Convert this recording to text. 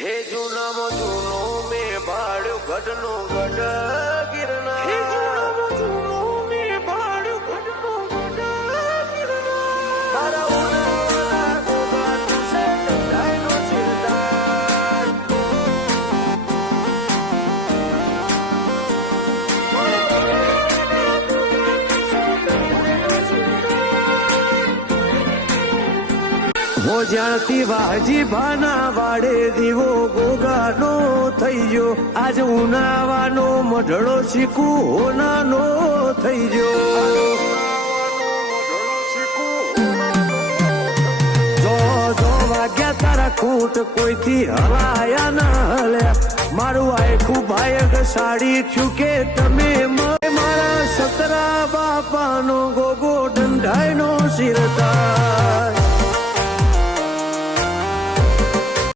હે જૂનામાં જૂનો મેં ભાડ્યો ગઢનો ગઢ ગિરનાર. હે જૂનામાં જૂનો મેં ભાડ્યો ગઢનો ગઢ ગિરનાર. મારા ઉનાળાના ગોગા તું છે ડાયનો ચિરદાર. હો જ્યાંથી વાજી ભાના વાડે દીવો ગોગાનો થઈ ગયો. આજ ઉનાવાનો મઢડો શીખું હોનાનો થઈ ગયો. જો જો વાગ્યા તારા ખૂટ કોઈથી હલાયા ના હલ્યા. મારું આખું ભાયક સાડી થયું કે તમે મારા સતરા બાપાનો ગોગો દંડાઈનો શિરદાર.